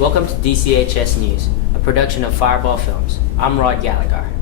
Welcome to DCHS News, a production of Fireball Films. I'm Rod Gallagher.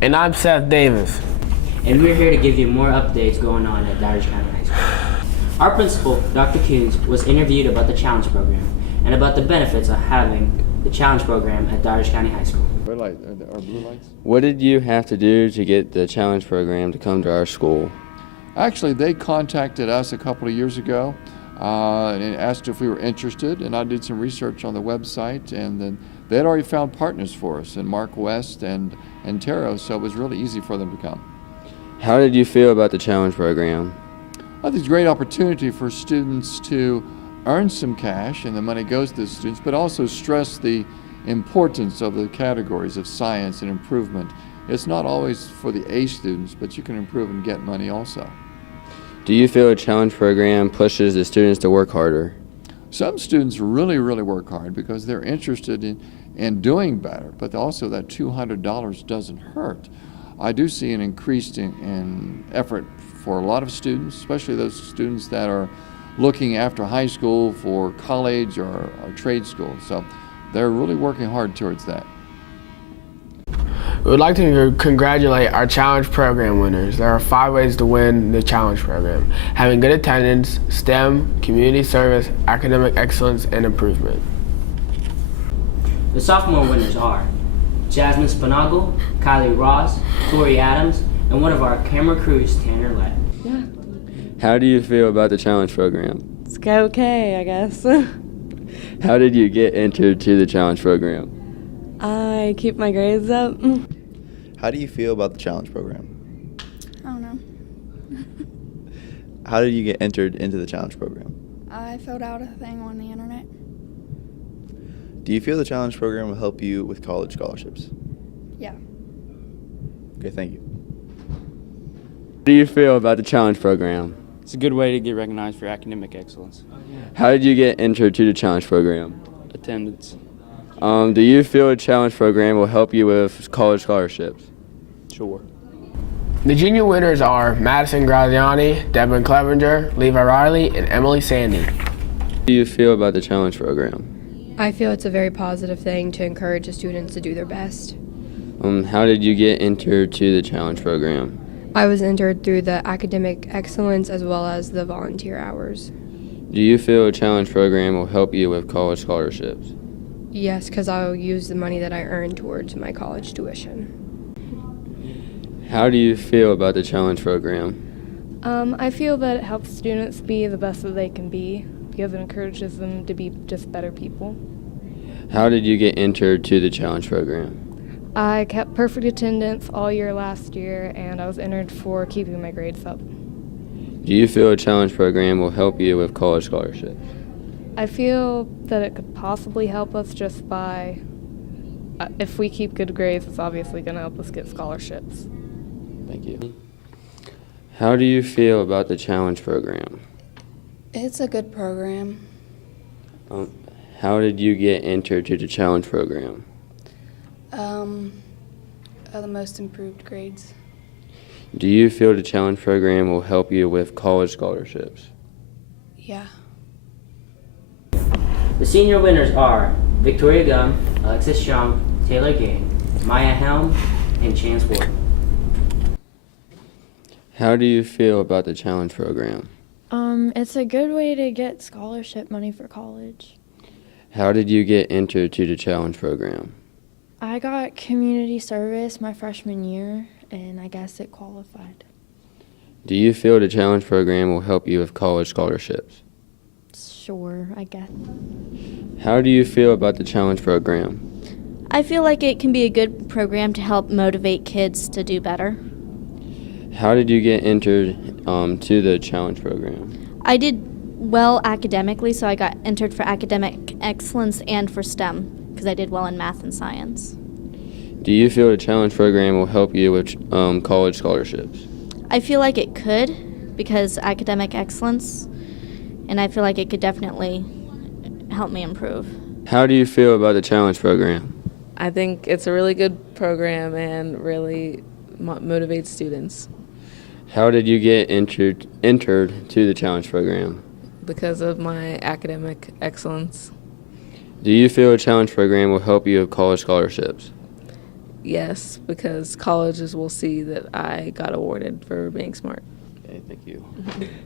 And I'm Seth Davis. And we're here to give you more updates going on at Dodge County High School. Our principal, Dr. Kuhns, was interviewed about the Challenge Program and about the benefits of having the Challenge Program at Dodge County High School. Red light, are blue lights? What did you have to do to get the Challenge Program to come to our school? Actually, they contacted us a couple of years ago and asked if we were interested, and I did some research on the website, and then they had already found partners for us in Mark West and Taro, so it was really easy for them to come. How did you feel about the Challenge Program? I think it's a great opportunity for students to earn some cash, and the money goes to the students, but also stress the importance of the categories of science and improvement. It's not always for the A students, but you can improve and get money also. Do you feel a Challenge Program pushes the students to work harder? Some students really work hard because they're interested in doing better, but also that $200 doesn't hurt. I do see an increase in effort for a lot of students, especially those students that are looking after high school for college or trade school. So they're really working hard towards that. We would like to congratulate our Challenge Program winners. There are 5 ways to win the Challenge Program: having good attendance, STEM, community service, academic excellence, and improvement. The sophomore winners are Jasmine Spinagle, Kylie Ross, Tori Adams, and one of our camera crews, Tanner Lett. Yeah. How do you feel about the Challenge Program? It's okay, I guess. How did you get entered to the Challenge Program? I keep my grades up. How do you feel about the Challenge Program? I don't know. How did you get entered into the Challenge Program? I filled out a thing on the internet. Do you feel the Challenge Program will help you with college scholarships? Yeah. Okay, thank you. How do you feel about the Challenge Program? It's a good way to get recognized for academic excellence. How did you get entered to the Challenge Program? Attendance. Do you feel a Challenge Program will help you with college scholarships? Sure. The junior winners are Madison Graziani, Devin Clevenger, Levi Riley, and Emily Sandy. How do you feel about the Challenge Program? I feel it's a very positive thing to encourage the students to do their best. How did you get entered to the Challenge Program? I was entered through the academic excellence as well as the volunteer hours. Do you feel a Challenge Program will help you with college scholarships? Yes, because I'll use the money that I earn towards my college tuition. How do you feel about the Challenge Program? I feel that it helps students be the best that they can be because it encourages them to be just better people. How did you get entered to the Challenge Program? I kept perfect attendance all year last year, and I was entered for keeping my grades up. Do you feel a Challenge Program will help you with college scholarships? I feel that it could possibly help us just by, if we keep good grades, it's obviously going to help us get scholarships. Thank you. How do you feel about the Challenge Program? It's a good program. How did you get entered to the Challenge Program? The most improved grades. Do you feel the Challenge Program will help you with college scholarships? Yeah. The senior winners are Victoria Gum, Alexis Young, Taylor Gang, Maya Helm, and Chance Ward. How do you feel about the Challenge Program? It's a good way to get scholarship money for college. How did you get entered to the Challenge Program? I got community service my freshman year, and I guess it qualified. Do you feel the Challenge Program will help you with college scholarships? Sure, I guess. How do you feel about the Challenge Program? I feel like it can be a good program to help motivate kids to do better. How did you get entered to the Challenge Program? I did well academically, so I got entered for academic excellence and for STEM because I did well in math and science. Do you feel the Challenge Program will help you with college scholarships? I feel like it could because academic excellence, and I feel like it could definitely help me improve. How do you feel about the Challenge Program? I think it's a really good program and really motivates students. How did you get entered to the Challenge Program? Because of my academic excellence. Do you feel a challenge program will help you with college scholarships? Yes, because colleges will see that I got awarded for being smart. Okay, thank you.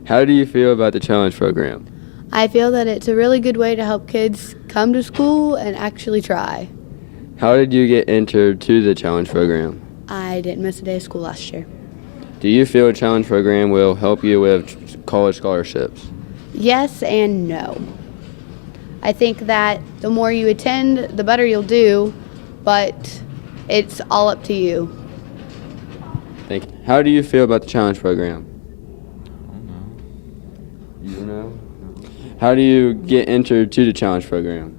How do you feel about the challenge program? I feel that it's a really good way to help kids come to school and actually try. How did you get entered to the challenge program? I didn't miss a day of school last year. Do you feel a challenge program will help you with college scholarships? Yes and no. I think that the more you attend, the better you'll do, but it's all up to you. Thank you. How do you feel about the challenge program? You don't know? How do you get entered to the challenge program?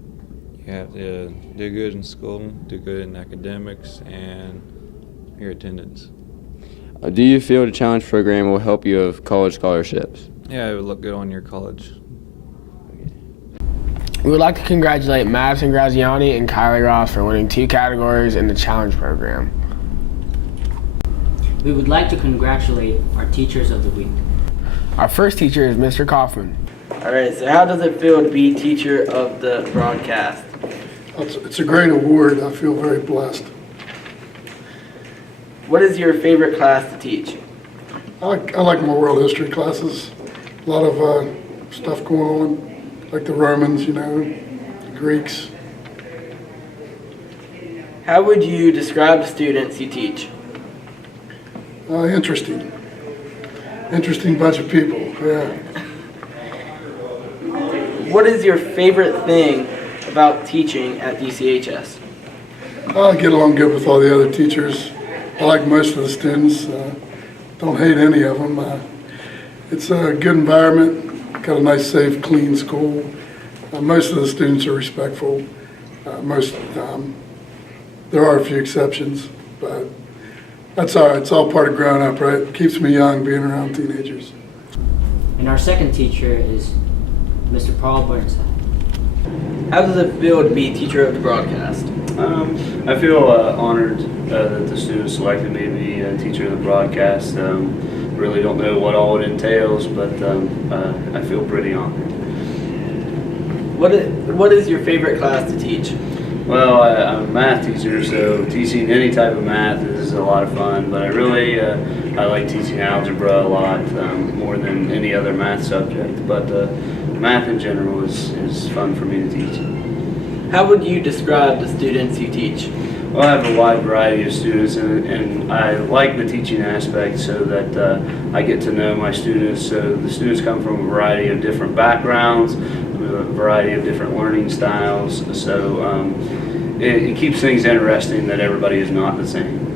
You have to do good in school, do good in academics, and your attendance. Do you feel the challenge program will help you with college scholarships? Yeah, it would look good on your college. We would like to congratulate Madison Graziani and Kylie Ross for winning 2 categories in the challenge program. We would like to congratulate our Teachers of the Week. Our first teacher is Mr. Kaufman. All right, so how does it feel to be Teacher of the Broadcast? It's a great award. I feel very blessed. What is your favorite class to teach? I like my world history classes. A lot of stuff going on, like the Romans, the Greeks. How would you describe the students you teach? Interesting. Interesting bunch of people, yeah. What is your favorite thing about teaching at DCHS? I get along good with all the other teachers. I like most of the students. Don't hate any of them. It's a good environment. Got a nice, safe, clean school. Most of the students are respectful. Most of the time. There are a few exceptions, but that's all right. It's all part of growing up, right? It keeps me young being around teenagers. And our second teacher is Mr. Paul Burnside. How does it feel to be Teacher of the Broadcast? I feel honored that the students selected me to be a teacher of the broadcast. Really don't know what all it entails, but I feel pretty honored. What is your favorite class to teach? Well, I'm a math teacher, so teaching any type of math is a lot of fun, but I really I like teaching algebra a lot, more than any other math subject, but math in general is fun for me to teach. How would you describe the students you teach? Well, I have a wide variety of students, and I like the teaching aspect so that I get to know my students. So the students come from a variety of different backgrounds, a variety of different learning styles, so it keeps things interesting that everybody is not the same.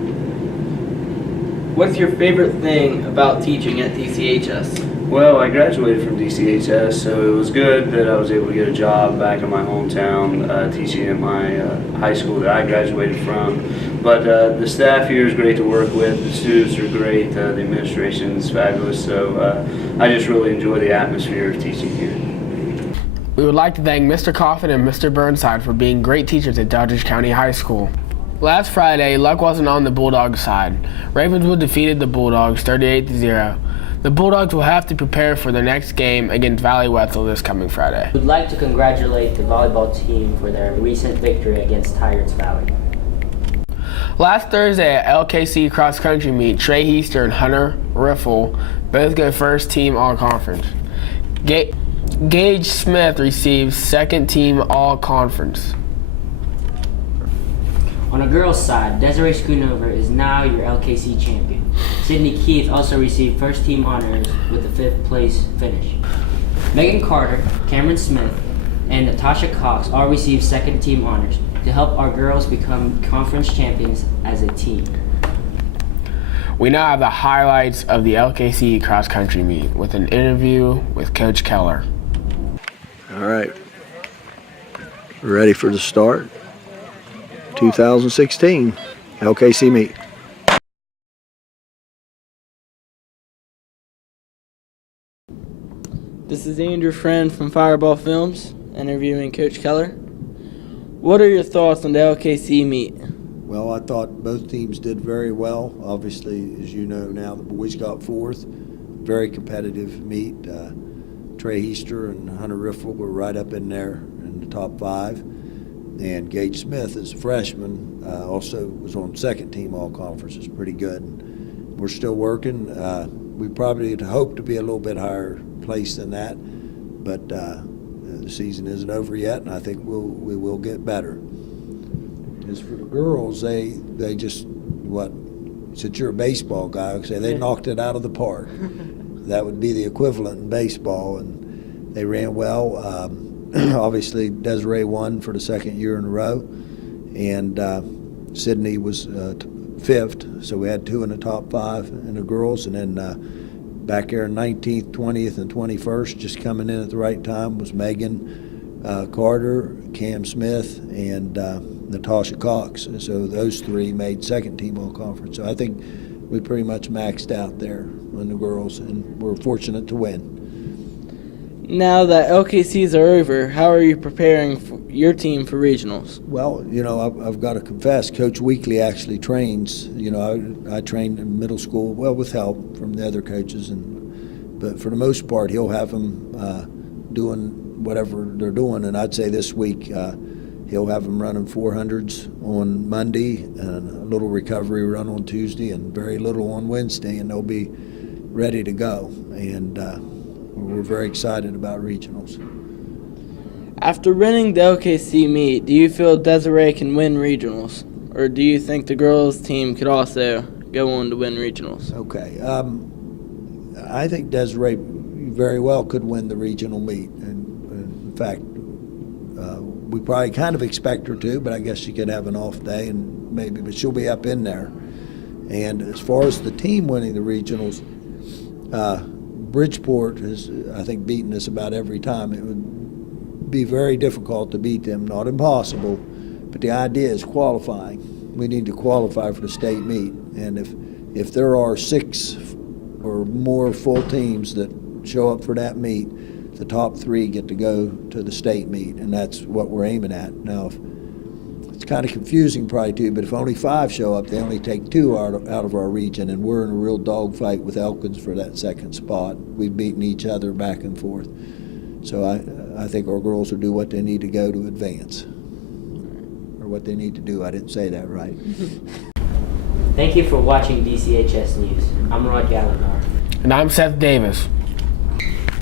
What's your favorite thing about teaching at DCHS? Well, I graduated from DCHS, so it was good that I was able to get a job back in my hometown teaching at my high school that I graduated from. But the staff here is great to work with, the students are great, the administration is fabulous, so I just really enjoy the atmosphere of teaching here. We would like to thank Mr. Coffin and Mr. Burnside for being great teachers at Douglas County High School. Last Friday, luck wasn't on the Bulldogs' side. Ravenswood defeated the Bulldogs 38-0. The Bulldogs will have to prepare for their next game against Valley Wetzel this coming Friday. We'd like to congratulate the volleyball team for their recent victory against Tyrants Valley. Last Thursday at LKC cross country meet, Trey Heaster and Hunter Riffle both go first team all-conference. Gage Smith received second team all-conference. On the girls' side, Desiree Schoonover is now your LKC champion. Sydney Keith also received first team honors with a 5th place finish. Megan Carter, Cameron Smith, and Natasha Cox all received second team honors to help our girls become conference champions as a team. We now have the highlights of the LKC cross country meet with an interview with Coach Kellar. All right, we're ready for the start. 2016 LKC meet. This is Andrew Friend from Fireball Films, interviewing Coach Kellar. What are your thoughts on the LKC meet? Well, I thought both teams did very well. Obviously, as you know now, the boys got 4th. Very competitive meet. Trey Heaster and Hunter Riffle were right up in there in the top 5. And Gage Smith is a freshman, also was on second team all conference. Is pretty good. We're still working. We probably had hoped to be a little bit higher place than that, but the season isn't over yet, and I think we will get better. As for the girls, they just, since you're a baseball guy, I say they knocked it out of the park. That would be the equivalent in baseball, and they ran well. Obviously, Desiree won for the second year in a row, and Sydney was fifth, so we had 2 in the top 5 in the girls, and then back there in 19th, 20th, and 21st, just coming in at the right time was Megan Carter, Cam Smith, and Natasha Cox. So those 3 made second team all conference. So I think we pretty much maxed out there on the girls, and we're fortunate to win. Now that LKCs are over, how are you preparing for your team for regionals? Well, I've got to confess, Coach Weekly actually trains. I trained in middle school, well, with help from the other coaches, but for the most part, he'll have them doing whatever they're doing. And I'd say this week, he'll have them running 400s on Monday and a little recovery run on Tuesday and very little on Wednesday, and they'll be ready to go. And we're very excited about regionals. After winning the LKC meet, do you feel Desiree can win regionals? Or do you think the girls' team could also go on to win regionals? Okay. I think Desiree very well could win the regional meet. And in fact, we probably kind of expect her to, but I guess she could have an off day, and but she'll be up in there. And as far as the team winning the regionals, Bridgeport has, I think, beaten us about every time. It would be very difficult to beat them, not impossible, but the idea is qualifying. We need to qualify for the state meet, and if there are 6 or more full teams that show up for that meet, the top 3 get to go to the state meet, and that's what we're aiming at. Now, it's kind of confusing probably too, but if only 5 show up, they only take 2 out of our region, and we're in a real dogfight with Elkins for that second spot. We've beaten each other back and forth. So I think our girls will do what they need to go to advance. Or what they need to do, I didn't say that right. Thank you for watching DCHS News. I'm Rod Gallagher. And I'm Seth Davis.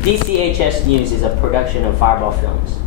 DCHS News is a production of Fireball Films.